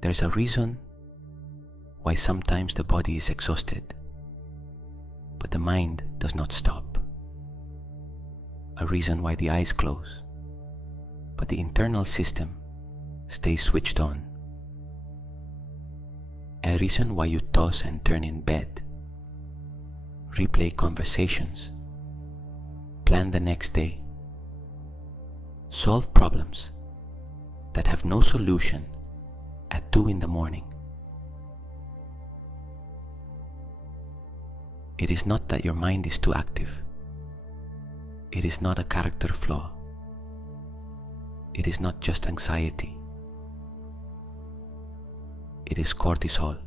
There's a reason why sometimes the body is exhausted, but the mind does not stop. A reason why the eyes close, but the internal system stays switched on. A reason why you toss and turn in bed, replay conversations, plan the next day, solve problems that have no solution at 2 a.m. It is not that your mind is too active. It is not a character flaw. It is not just anxiety. It is cortisol.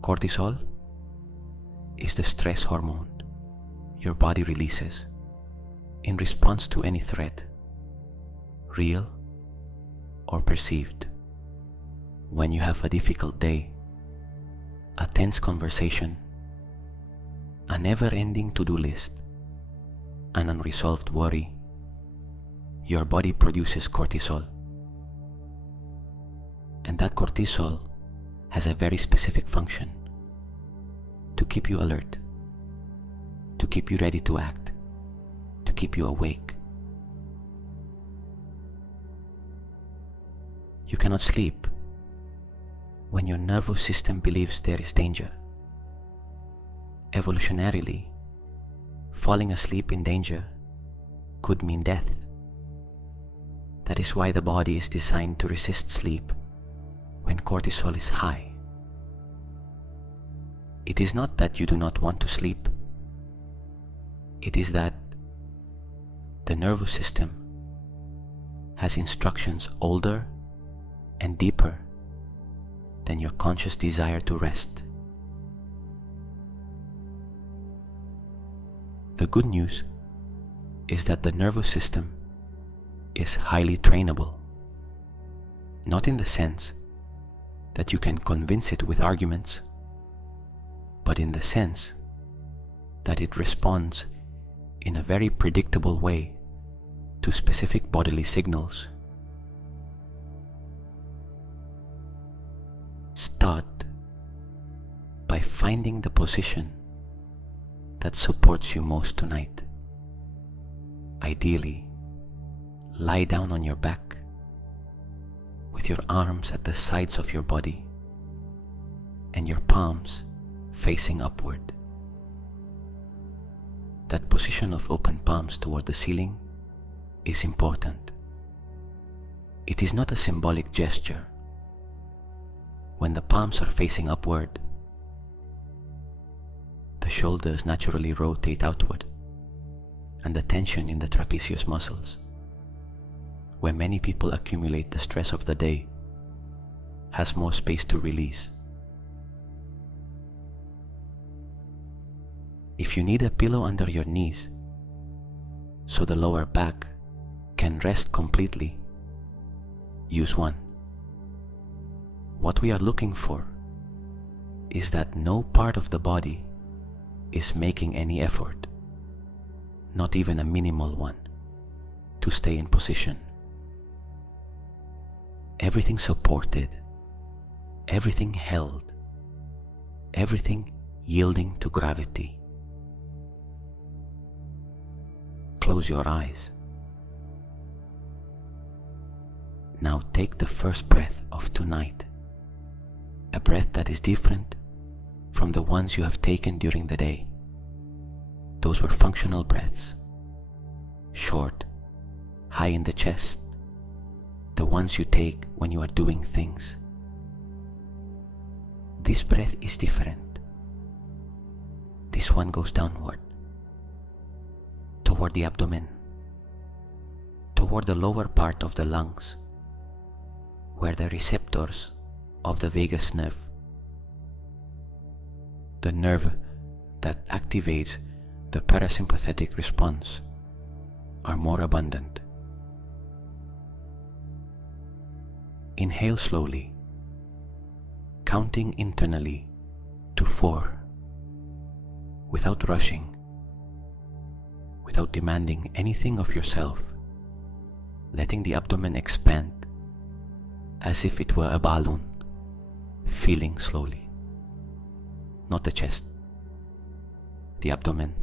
Cortisol is the stress hormone your body releases in response to any threat, real or perceived. When you have a difficult day, a tense conversation, a never-ending to-do list, an unresolved worry, your body produces cortisol. And that cortisol has a very specific function: to keep you alert, to keep you ready to act, to keep you awake. You cannot sleep when your nervous system believes there is danger. Evolutionarily, falling asleep in danger could mean death. That is why the body is designed to resist sleep when cortisol is high. It is not that you do not want to sleep. It is that the nervous system has instructions older and deeper than your conscious desire to rest. The good news is that the nervous system is highly trainable, not in the sense that you can convince it with arguments, but in the sense that it responds in a very predictable way to specific bodily signals. Start by finding the position that supports you most tonight. Ideally, lie down on your back with your arms at the sides of your body and your palms facing upward. That position of open palms toward the ceiling is important. It is not a symbolic gesture. When the palms are facing upward, the shoulders naturally rotate outward, and the tension in the trapezius muscles, where many people accumulate the stress of the day, has more space to release. If you need a pillow under your knees so the lower back can rest completely, use one. What we are looking for is that no part of the body is making any effort, not even a minimal one, to stay in position. Everything supported, everything held, everything yielding to gravity. Close your eyes. Now take the first breath of tonight, a breath that is different from the ones you have taken during the day. Those were functional breaths, short, high in the chest, the ones you take when you are doing things. This breath is different. This one goes downward, toward the abdomen, toward the lower part of the lungs, where the receptors of the vagus nerve, the nerve that activates the parasympathetic response, are more abundant. Inhale slowly, counting internally to 4, without rushing, without demanding anything of yourself, letting the abdomen expand as if it were a balloon, filling slowly. Not the chest, the abdomen.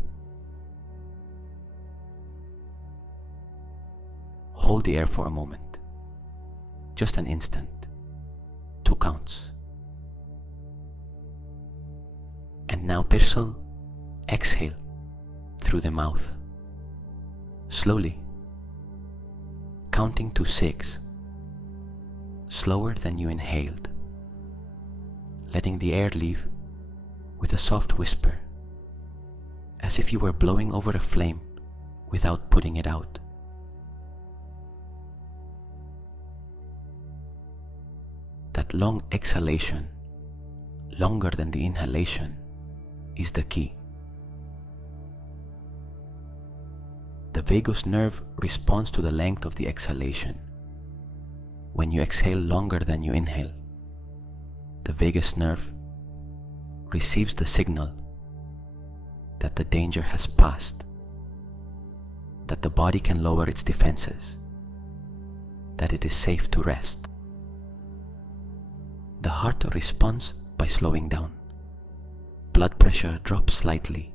Hold the air for a moment, just an instant, 2 counts. And now exhale through the mouth, slowly, counting to 6, slower than you inhaled, letting the air leave with a soft whisper, as if you were blowing over a flame without putting it out. That long exhalation, longer than the inhalation, is the key. The vagus nerve responds to the length of the exhalation. When you exhale longer than you inhale, the vagus nerve receives the signal that the danger has passed, that the body can lower its defenses, that it is safe to rest. The heart responds by slowing down. Blood pressure drops slightly.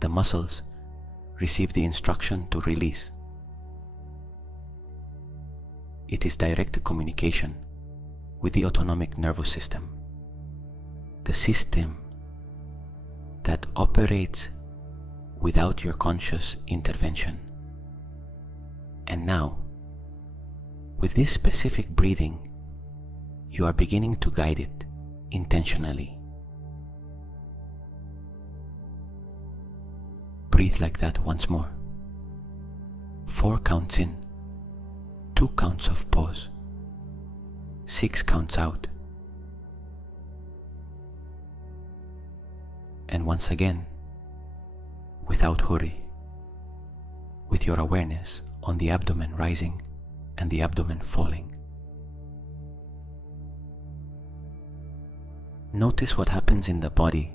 The muscles receive the instruction to release. It is direct communication with the autonomic nervous system, the system that operates without your conscious intervention. And now, with this specific breathing, you are beginning to guide it intentionally. Breathe like that once more. 4 counts in, 2 counts of pause, 6 counts out. And once again, without hurry, with your awareness on the abdomen rising and the abdomen falling. Notice what happens in the body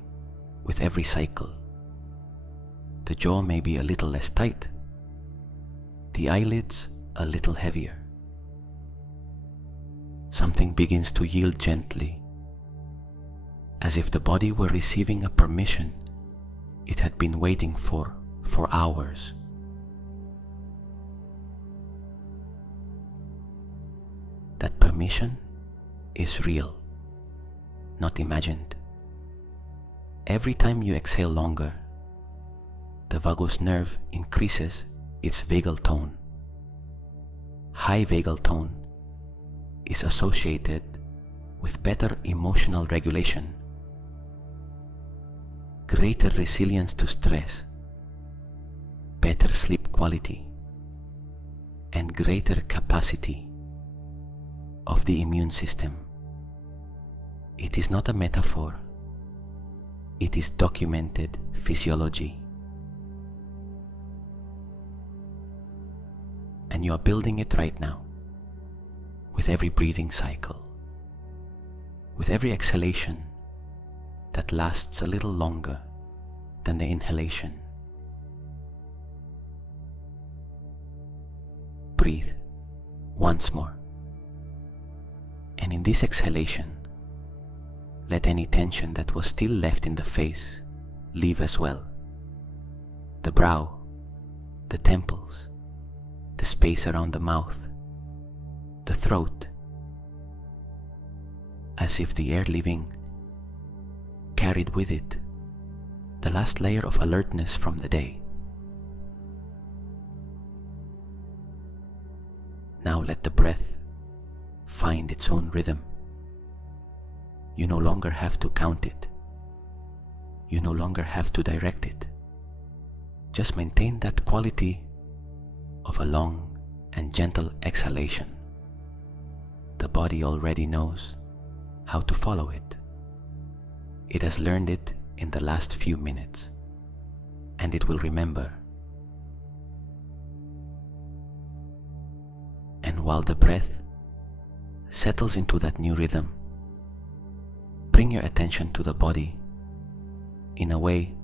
with every cycle. The jaw may be a little less tight, the eyelids a little heavier. Something begins to yield gently, as if the body were receiving a permission it had been waiting for hours. That permission is real, not imagined. Every time you exhale longer, the vagus nerve increases its vagal tone. High vagal tone is associated with better emotional regulation, greater resilience to stress, better sleep quality, and greater capacity of the immune system. It is not a metaphor, it is documented physiology. And you are building it right now, with every breathing cycle, with every exhalation that lasts a little longer than the inhalation. Breathe once more. And in this exhalation, let any tension that was still left in the face leave as well. The brow, the temples, the space around the mouth, the throat, as if the air leaving carried with it the last layer of alertness from the day. Now let the breath find its own rhythm. You no longer have to count it. You no longer have to direct it. Just maintain that quality of a long and gentle exhalation. The body already knows how to follow it. It has learned it in the last few minutes, and it will remember. And while the breath settles into that new rhythm, bring your attention to the body in a way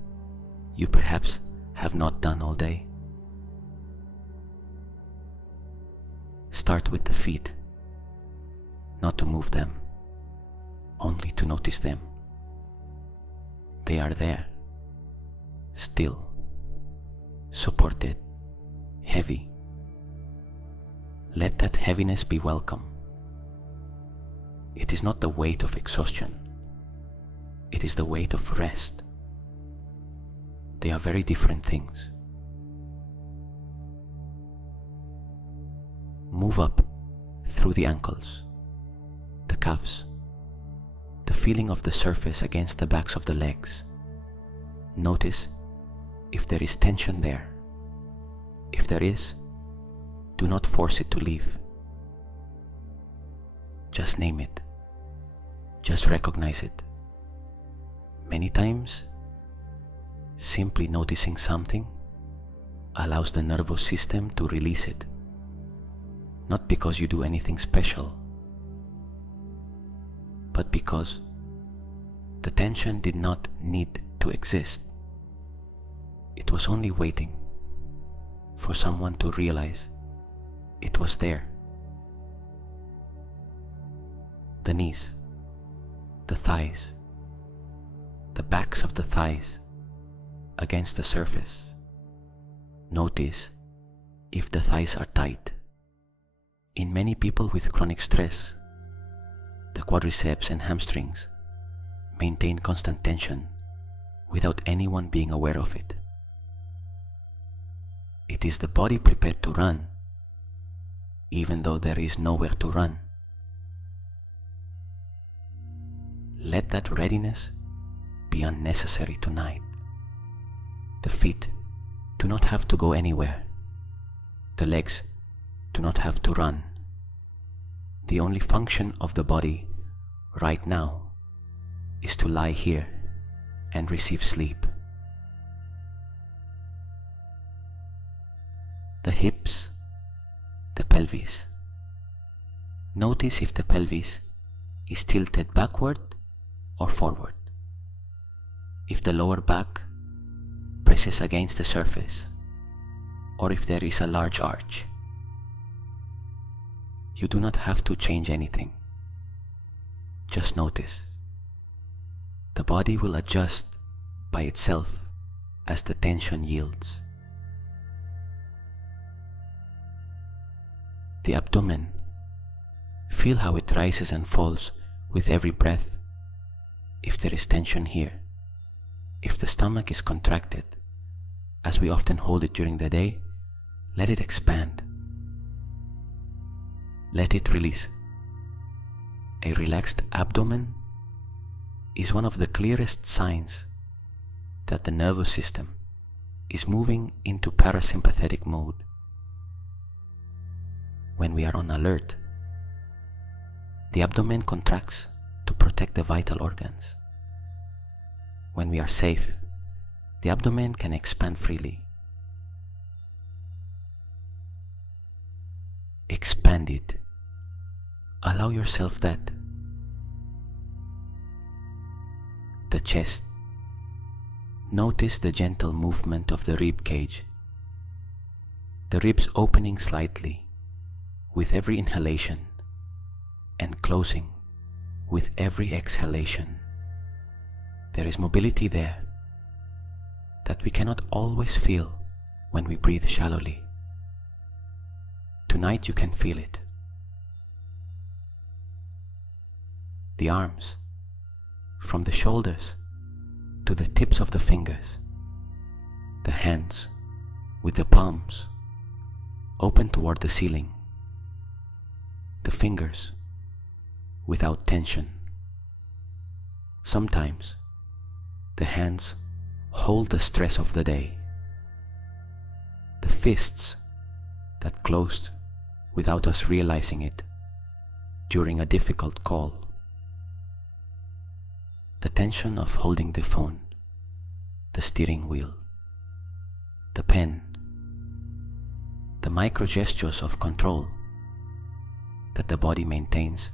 you perhaps have not done all day. Start with the feet. not to move them, only to notice them. They are there, still, supported, heavy. Let that heaviness be welcome. It is not the weight of exhaustion, it is the weight of rest. They are very different things. Move up through the ankles, the calves, the feeling of the surface against the backs of the legs. Notice if there is tension there. If there is, do not force it to leave. Just name it. Just recognize it. Many times, simply noticing something allows the nervous system to release it. Not because you do anything special, but because the tension did not need to exist. It was only waiting for someone to realize it was there. The knees, the thighs, the backs of the thighs against the surface. Notice if the thighs are tight. In many people with chronic stress, the quadriceps and hamstrings maintain constant tension without anyone being aware of it. It is the body prepared to run, even though there is nowhere to run. Let that readiness be unnecessary tonight. The feet do not have to go anywhere. The legs do not have to run. The only function of the body right now is to lie here and receive sleep. The hips, the pelvis. Notice if the pelvis is tilted backward or forward. If the lower back presses against the surface, or if there is a large arch. You do not have to change anything. Just notice. The body will adjust by itself as the tension yields. The abdomen. Feel how it rises and falls with every breath. If there is tension here, if the stomach is contracted, as we often hold it during the day, let it expand. Let it release. A relaxed abdomen is one of the clearest signs that the nervous system is moving into parasympathetic mode. When we are on alert, the abdomen contracts to protect the vital organs. When we are safe, the abdomen can expand freely. Expand it. Allow yourself that. The chest. Notice the gentle movement of the rib cage. The ribs opening slightly with every inhalation and closing with every exhalation. There is mobility there that we cannot always feel when we breathe shallowly. Tonight you can feel it. The arms, from the shoulders to the tips of the fingers. The hands, with the palms open toward the ceiling. The fingers, without tension. Sometimes, the hands hold the stress of the day. The fists that closed without us realizing it during a difficult call. The tension of holding the phone, the steering wheel, the pen, the micro gestures of control that the body maintains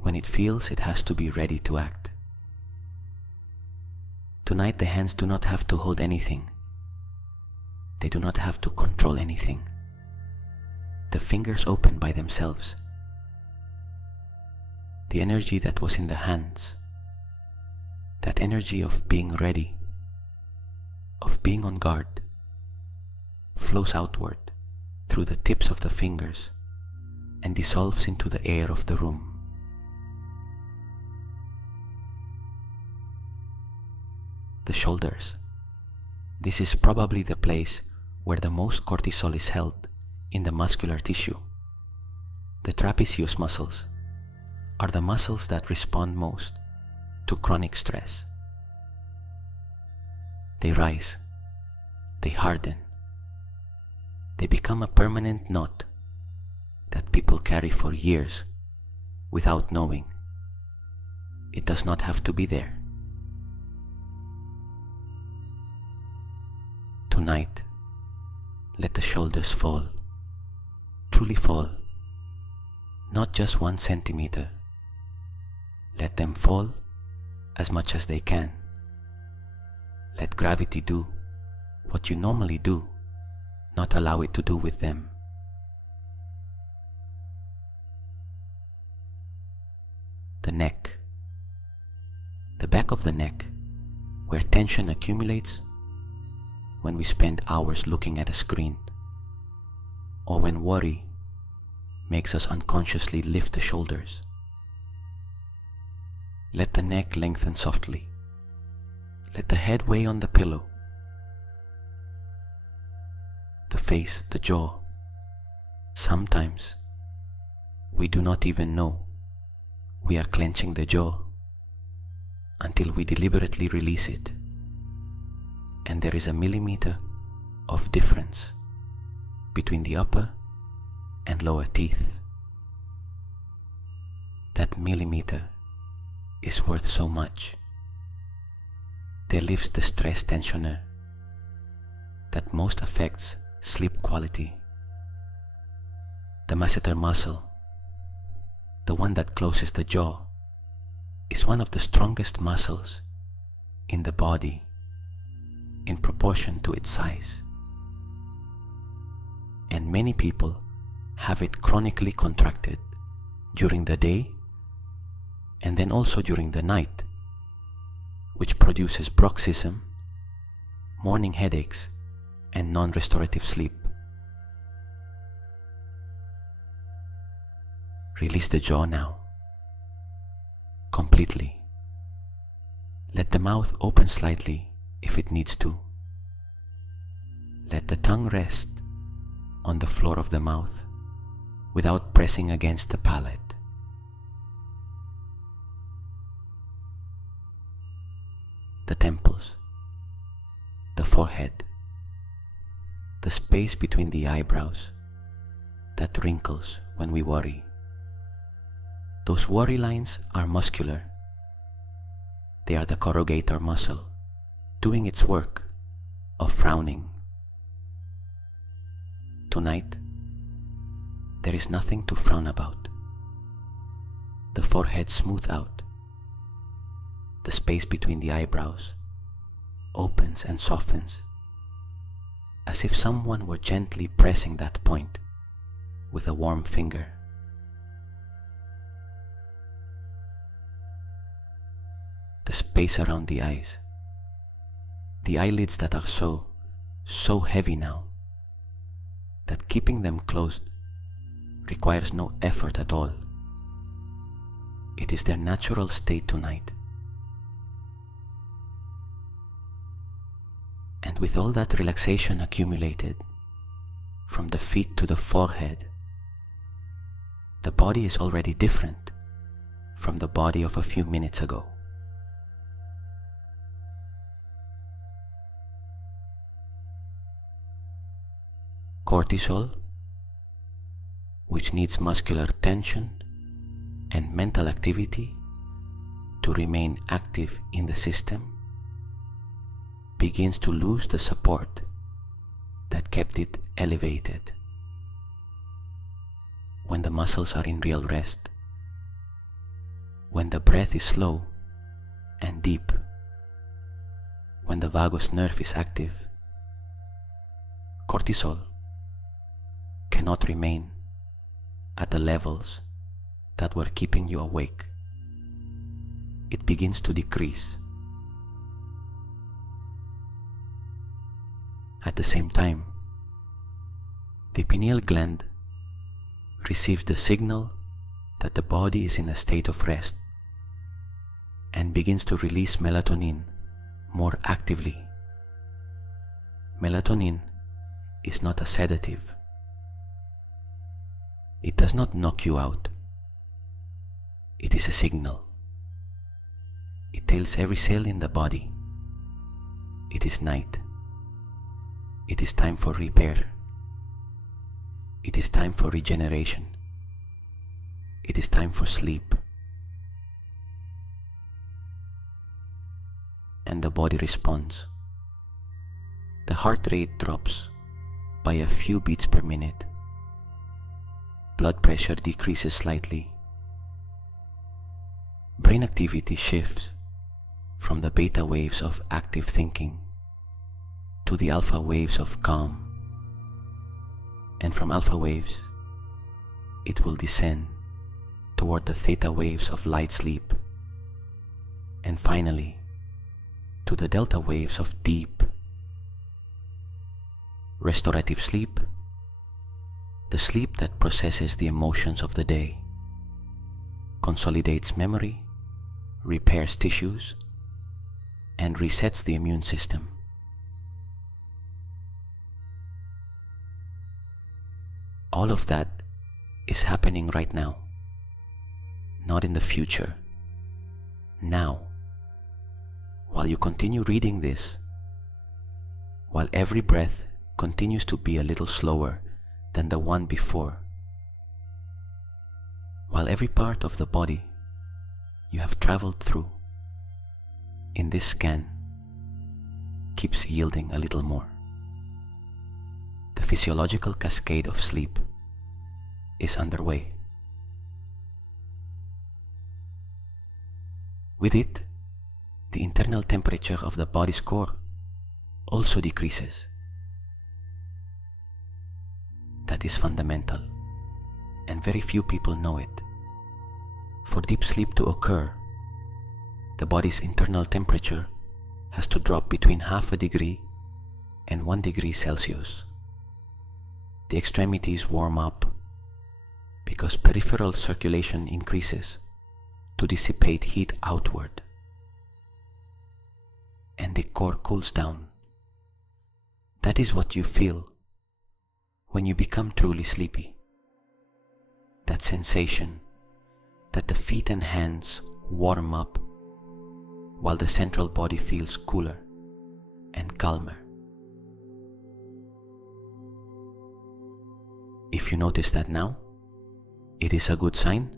when it feels it has to be ready to act. Tonight the hands do not have to hold anything. They do not have to control anything. The fingers open by themselves. the energy that was in the hands, that energy of being ready, of being on guard, flows outward through the tips of the fingers and dissolves into the air of the room. The shoulders. This is probably the place where the most cortisol is held in the muscular tissue. The trapezius muscles are the muscles that respond most to chronic stress. They rise, they harden, they become a permanent knot that people carry for years without knowing. It does not have to be there. Tonight, let the shoulders fall, truly fall, not just 1 centimeter. Let them fall as much as they can. Let gravity do what you normally do, not allow it to do with them. The neck. The back of the neck, where tension accumulates when we spend hours looking at a screen, or when worry makes us unconsciously lift the shoulders. Let the neck lengthen softly. Let the head weigh on the pillow. The face, the jaw. Sometimes we do not even know we are clenching the jaw until we deliberately release it, and there is a millimeter of difference between the upper and lower teeth. That millimeter is worth so much. There lives the stress tensioner that most affects sleep quality. The masseter muscle, the one that closes the jaw, is one of the strongest muscles in the body in proportion to its size. And many people have it chronically contracted during the day and then also during the night, which produces bruxism, morning headaches, and non-restorative sleep. Release the jaw now, completely. Let the mouth open slightly if it needs to. Let the tongue rest on the floor of the mouth without pressing against the palate. The temples, the forehead, the space between the eyebrows that wrinkles when we worry. Those worry lines are muscular. They are the corrugator muscle doing its work of frowning. Tonight, there is nothing to frown about. The forehead smooths out. The space between the eyebrows opens and softens, as if someone were gently pressing that point with a warm finger. The space around the eyes, the eyelids that are so heavy now, that keeping them closed requires no effort at all. It is their natural state tonight. And with all that relaxation accumulated, from the feet to the forehead, the body is already different from the body of a few minutes ago. Cortisol, which needs muscular tension and mental activity to remain active in the system, begins to lose the support that kept it elevated. When the muscles are in real rest, when the breath is slow and deep, when the vagus nerve is active, cortisol cannot remain at the levels that were keeping you awake it begins to decrease. At the same time, the pineal gland receives the signal that the body is in a state of rest and begins to release melatonin more actively. Melatonin is not a sedative. It does not knock you out. It is a signal. It tells every cell in the body, it is night. It is time for repair. It is time for regeneration. It is time for sleep. And the body responds. The heart rate drops by a few beats per minute. Blood pressure decreases slightly. Brain activity shifts from the beta waves of active thinking to the alpha waves of calm. And from alpha waves, it will descend toward the theta waves of light sleep. And finally, to the delta waves of deep, restorative sleep, the sleep that processes the emotions of the day, consolidates memory, repairs tissues, and resets the immune system. All of that is happening right now, not in the future. Now, while you continue reading this, while every breath continues to be a little slower than the one before, while every part of the body you have traveled through in this scan keeps yielding a little more. The physiological cascade of sleep is underway. With it, the internal temperature of the body's core also decreases. That is fundamental, and very few people know it. For deep sleep to occur, the body's internal temperature has to drop between 0.5 degrees and 1 degree Celsius. The extremities warm up because peripheral circulation increases to dissipate heat outward, and the core cools down. That is what you feel when you become truly sleepy. That sensation that the feet and hands warm up while the central body feels cooler and calmer. If you notice that now, it is a good sign.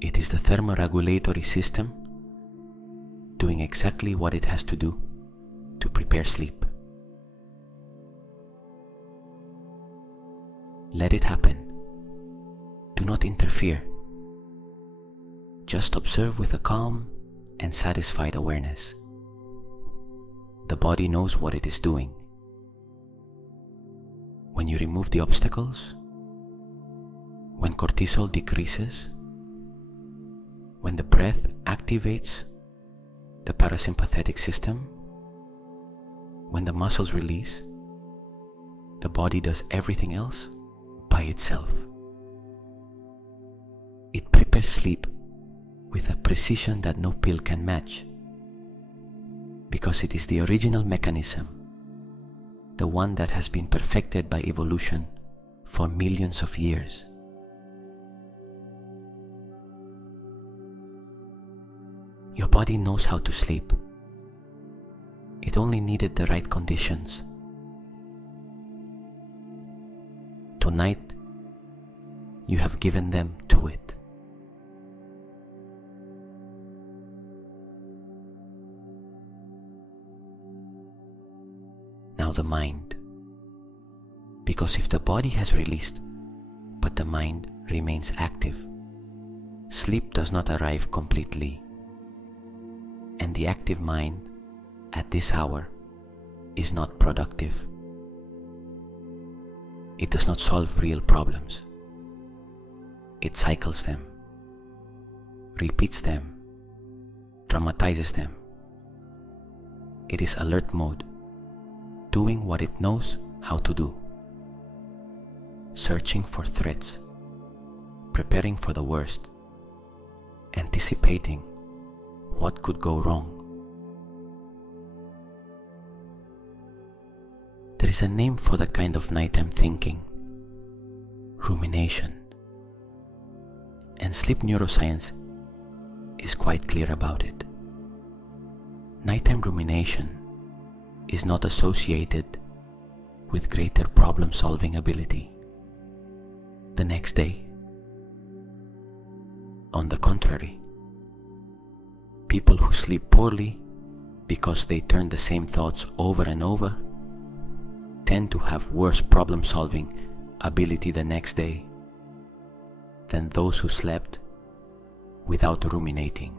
It is the thermoregulatory system doing exactly what it has to do to prepare sleep. Let it happen. Do not interfere. Just observe with a calm and satisfied awareness. The body knows what it is doing. When you remove the obstacles, when cortisol decreases, when the breath activates the parasympathetic system, when the muscles release, the body does everything else by itself. It prepares sleep with a precision that no pill can match, because it is the original mechanism, the one that has been perfected by evolution for millions of years. Your body knows how to sleep. It only needed the right conditions. Tonight, you have given them to it. Now the mind. Because if the body has released, but the mind remains active, sleep does not arrive completely. And the active mind at this hour is not productive. It does not solve real problems. It cycles them, repeats them, dramatizes them. It is alert mode, doing what it knows how to do, searching for threats, preparing for the worst, anticipating what could go wrong. There is a name for the kind of nighttime thinking: rumination. And sleep neuroscience is quite clear about it. Nighttime rumination is not associated with greater problem-solving ability the next day. On the contrary, people who sleep poorly because they turn the same thoughts over and over tend to have worse problem-solving ability the next day than those who slept without ruminating,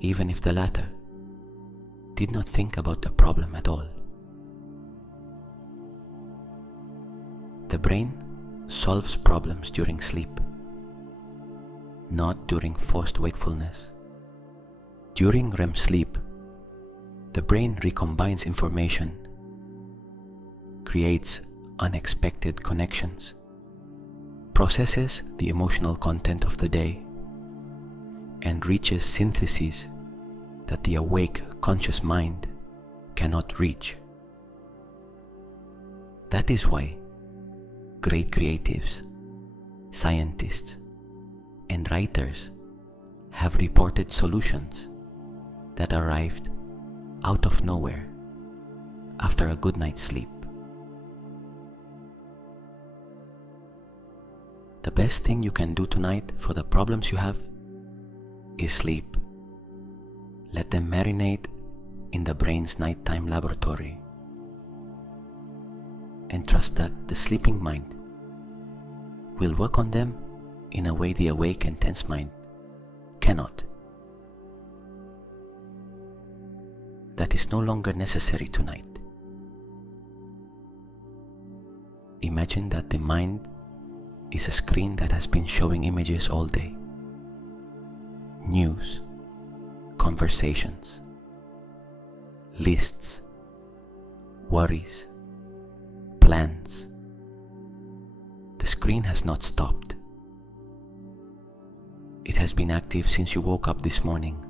even if the latter did not think about the problem at all. The brain solves problems during sleep, not during forced wakefulness. During REM sleep, the brain recombines information, creates unexpected connections, processes the emotional content of the day, and reaches syntheses that the awake conscious mind cannot reach. That is why great creatives, scientists, and writers have reported solutions that arrived out of nowhere after a good night's sleep. The best thing you can do tonight for the problems you have is sleep. Let them marinate in the brain's nighttime laboratory, and trust that the sleeping mind will work on them in a way the awake and tense mind cannot. That is no longer necessary tonight. Imagine that the mind is a screen that has been showing images all day. News, conversations, lists, worries, plans. The screen has not stopped. It has been active since you woke up this morning.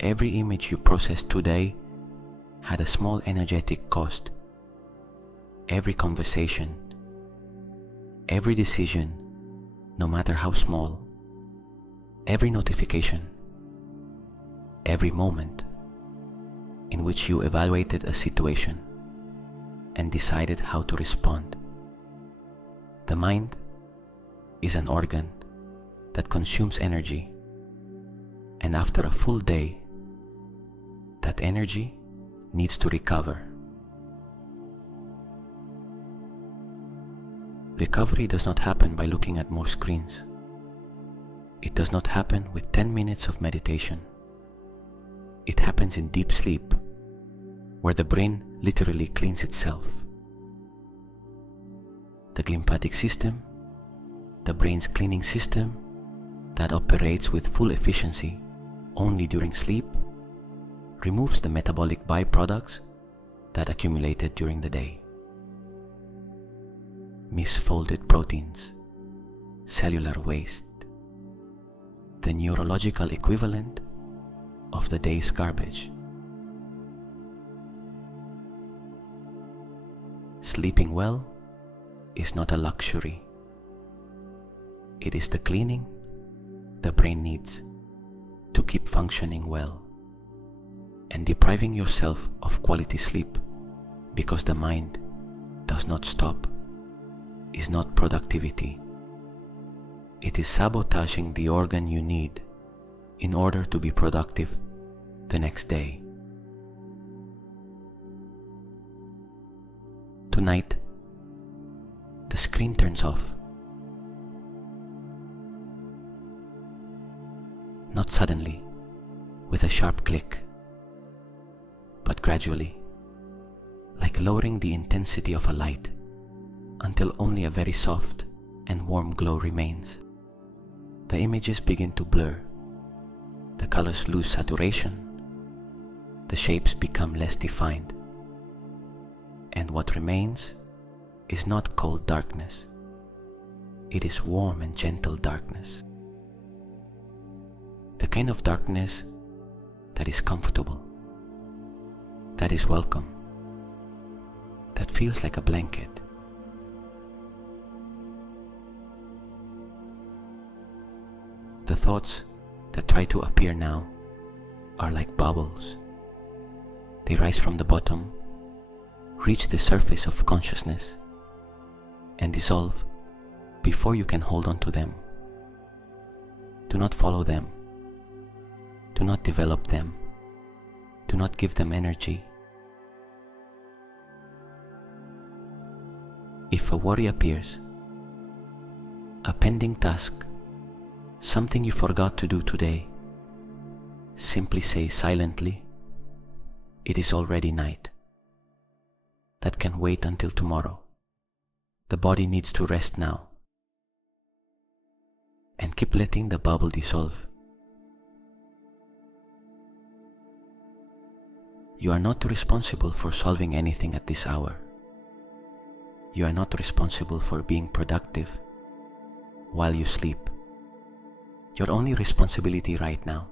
Every image you processed today had a small energetic cost. Every conversation, every decision, no matter how small, every notification, every moment in which you evaluated a situation and decided how to respond. The mind is an organ that consumes energy, and after a full day, that energy needs to recover. Recovery does not happen by looking at more screens. It does not happen with 10 minutes of meditation. It happens in deep sleep, where the brain literally cleans itself. The glymphatic system, the brain's cleaning system that operates with full efficiency only during sleep, removes the metabolic byproducts that accumulated during the day. Misfolded proteins, cellular waste, the neurological equivalent of the day's garbage. Sleeping well is not a luxury. It is the cleaning the brain needs to keep functioning well. And depriving yourself of quality sleep because the mind does not stop is not productivity. It is sabotaging the organ you need in order to be productive the next day. Tonight, the screen turns off. Not suddenly, with a sharp click, but gradually, like lowering the intensity of a light until only a very soft and warm glow remains. the images begin to blur, the colors lose saturation, the shapes become less defined, and what remains is not cold darkness, it is warm and gentle darkness. The kind of darkness that is comfortable, that is welcome, that feels like a blanket. The thoughts that try to appear now are like bubbles. They rise from the bottom, reach the surface of consciousness, and dissolve before you can hold on to them. Do not follow them. Do not develop them. Do not give them energy. If a worry appears, a pending task, something you forgot to do today, simply say silently, "It is already night. That can wait until tomorrow. The body needs to rest now." And keep letting the bubble dissolve. You are not responsible for solving anything at this hour. You are not responsible for being productive while you sleep. Your only responsibility right now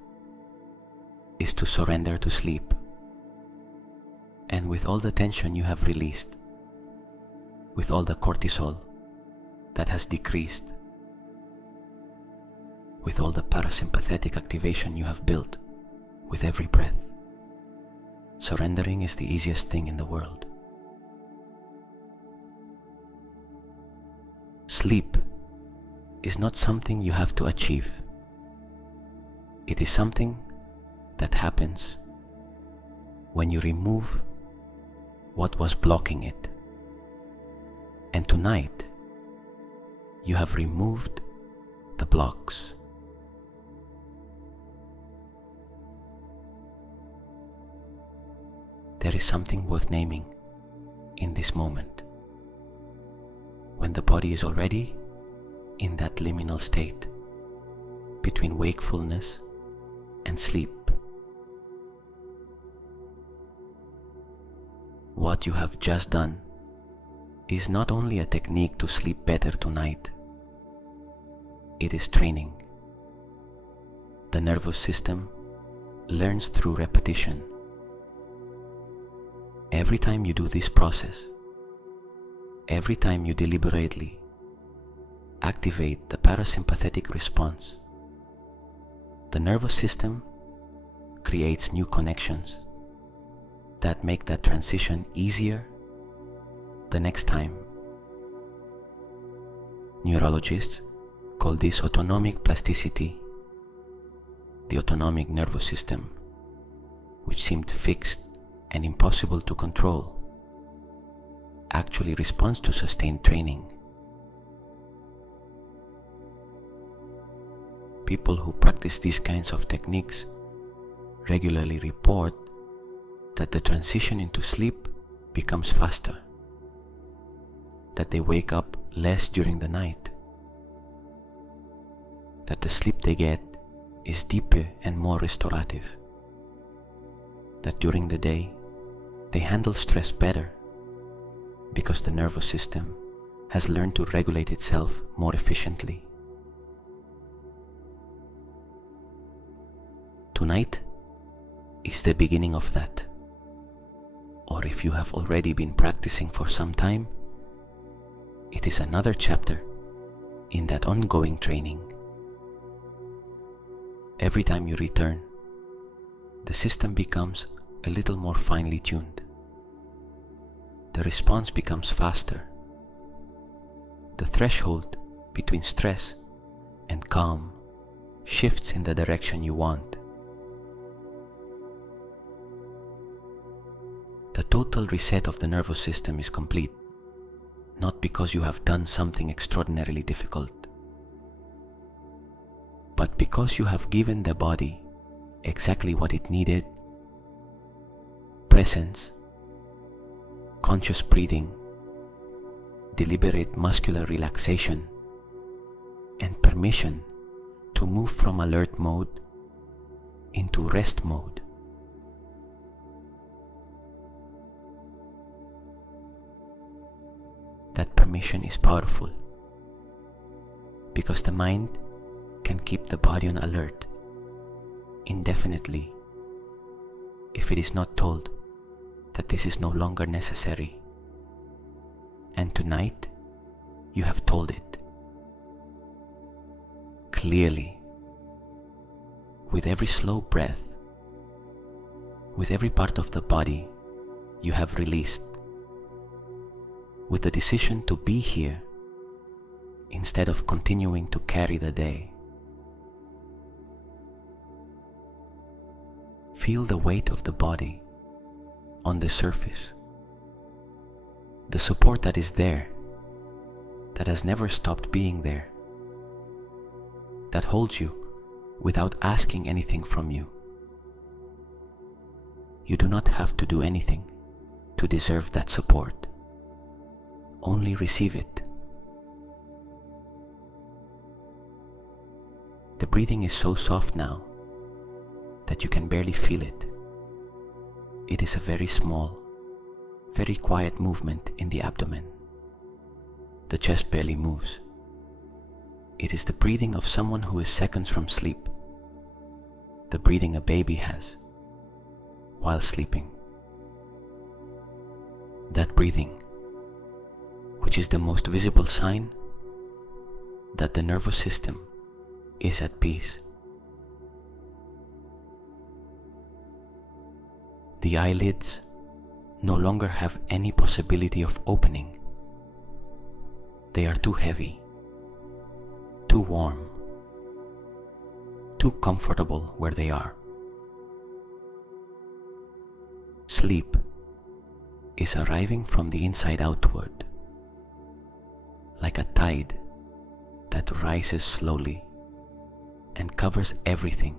is to surrender to sleep. And with all the tension you have released, with all the cortisol that has decreased, with all the parasympathetic activation you have built with every breath, surrendering is the easiest thing in the world. Sleep is not something you have to achieve. It is something that happens when you remove what was blocking it. And tonight, you have removed the blocks. There is something worth naming in this moment, when the body is already in that liminal state between wakefulness and sleep. What you have just done is not only a technique to sleep better tonight, it is training. The nervous system learns through repetition. Every time you do this process, every time you deliberately activate the parasympathetic response, the nervous system creates new connections that make that transition easier the next time. Neurologists call this autonomic plasticity. The autonomic nervous system, which seemed fixed and impossible to control, actually responds to sustained training. People who practice these kinds of techniques regularly report that the transition into sleep becomes faster, that they wake up less during the night, that the sleep they get is deeper and more restorative, that during the day they handle stress better because the nervous system has learned to regulate itself more efficiently. Tonight is the beginning of that. Or if you have already been practicing for some time, it is another chapter in that ongoing training. Every time you return, the system becomes a little more finely tuned. The response becomes faster. The threshold between stress and calm shifts in the direction you want. The total reset of the nervous system is complete, not because you have done something extraordinarily difficult, but because you have given the body exactly what it needed: presence, conscious breathing, deliberate muscular relaxation, and permission to to move from alert mode into rest mode. That permission is powerful because the mind can keep the body on alert indefinitely if it is not told that this is no longer necessary. And tonight, you have told it clearly, with every slow breath, with every part of the body you have released, with the decision to be here instead of continuing to carry the day. Feel the weight of the body on the surface, the support that is there, that has never stopped being there, that holds you without asking anything from you. You do not have to do anything to deserve that support. Only receive it. The breathing is so soft now that you can barely feel it. It is a very small, very quiet movement in the abdomen. The chest barely moves. It is the breathing of someone who is seconds from sleep, the breathing a baby has while sleeping. That breathing, which is the most visible sign that the nervous system is at peace. The eyelids no longer have any possibility of opening. They are too heavy, too warm, too comfortable where they are. Sleep is arriving from the inside outward, like a tide that rises slowly and covers everything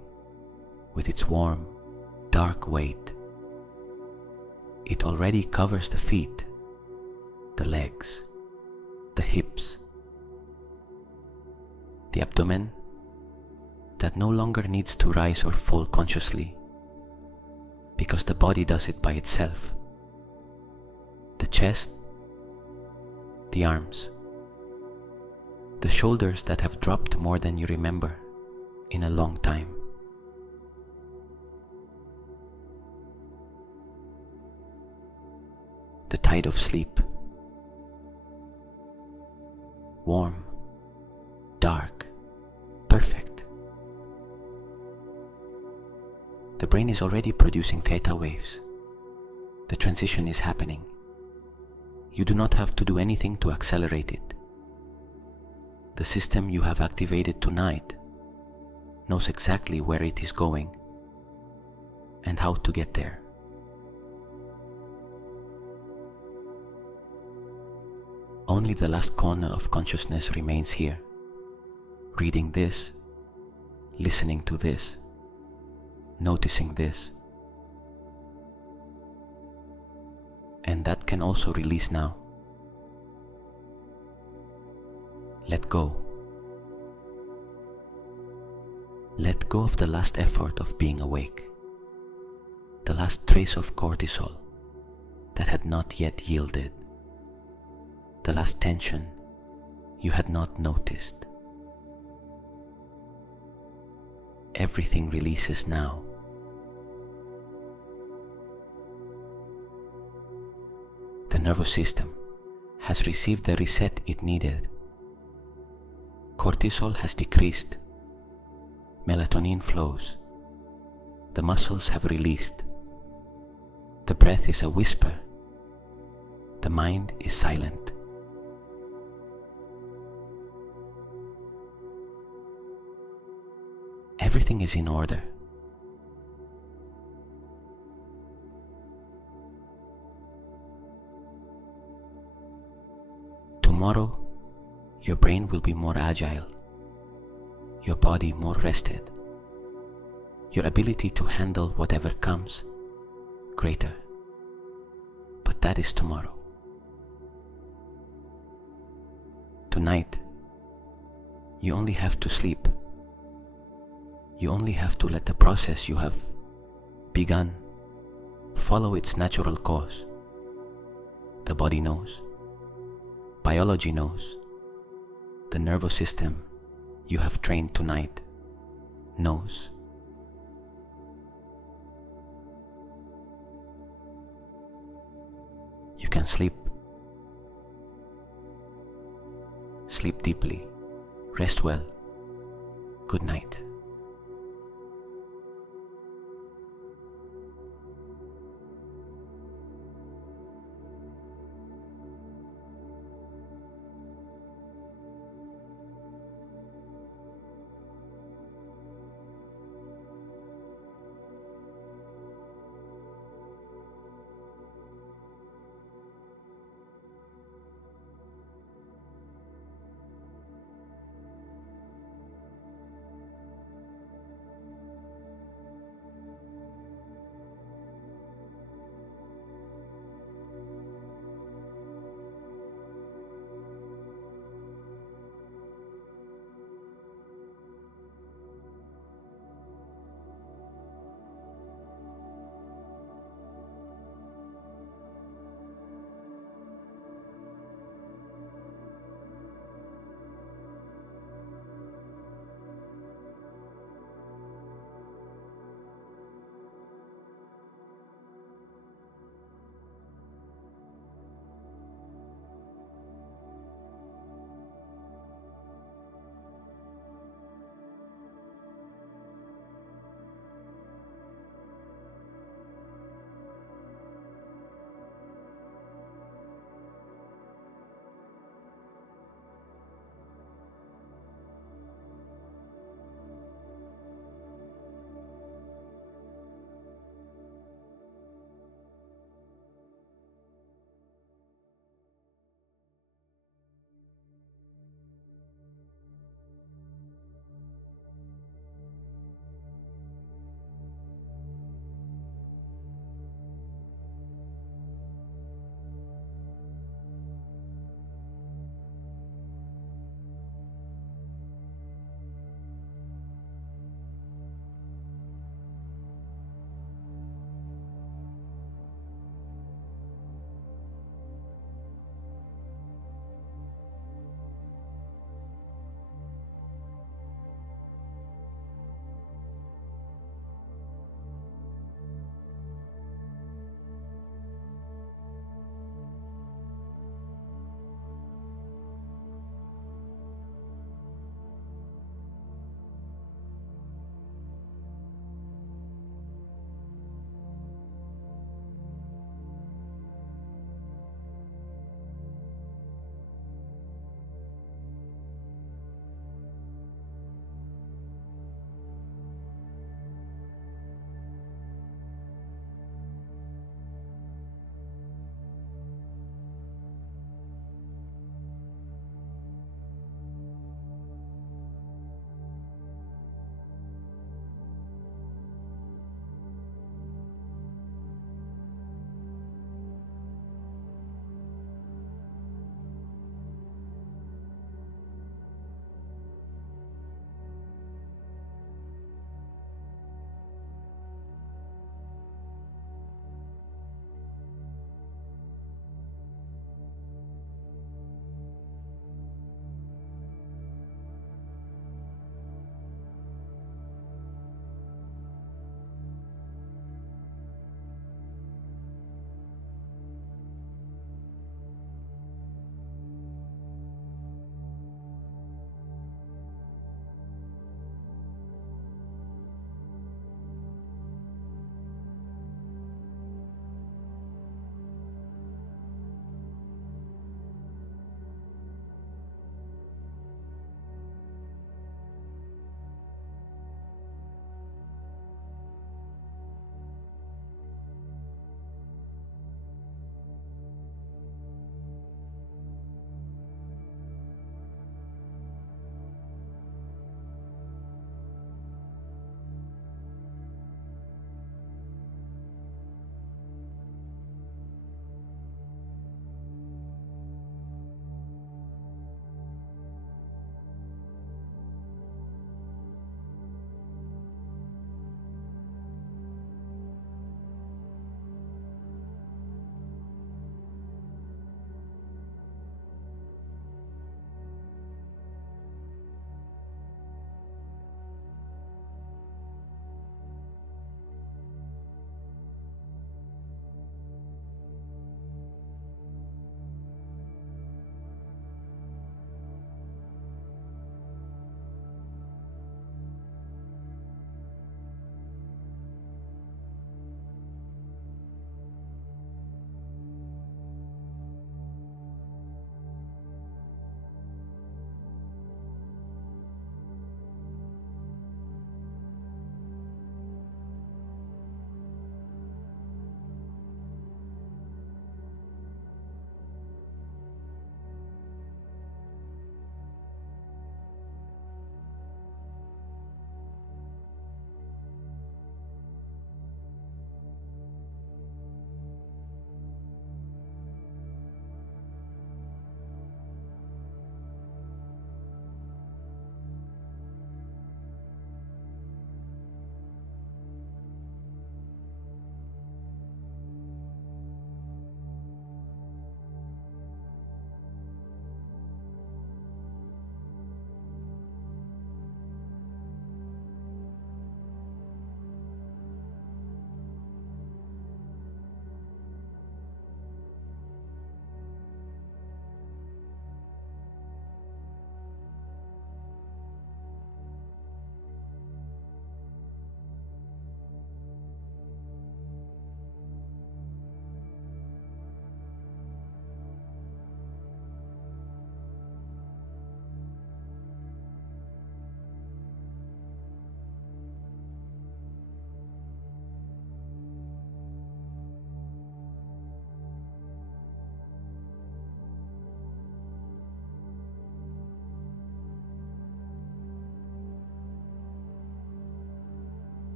with its warm, dark weight. It already covers the feet, the legs, the hips, the abdomen that no longer needs to rise or fall consciously because the body does it by itself. The chest, the arms, the shoulders that have dropped more than you remember in a long time. The tide of sleep. Warm, dark, perfect. The brain is already producing theta waves. The transition is happening. You do not have to do anything to accelerate it. The system you have activated tonight knows exactly where it is going and how to get there. Only the last corner of consciousness remains here, reading this, listening to this, noticing this. And that can also release now. Let go. Let go of the last effort of being awake, the last trace of cortisol that had not yet yielded, the last tension you had not noticed. Everything releases now. The nervous system has received the reset it needed. Cortisol has decreased. Melatonin flows. The muscles have released. The breath is a whisper. The mind is silent. Everything is in order. Tomorrow, your brain will be more agile, your body more rested, your ability to handle whatever comes greater. But that is tomorrow. Tonight, you only have to sleep You only have to let the process you have begun follow its natural course. The body knows. Biology knows. The nervous system you have trained tonight knows. You can sleep. Sleep deeply. Rest well. Good night.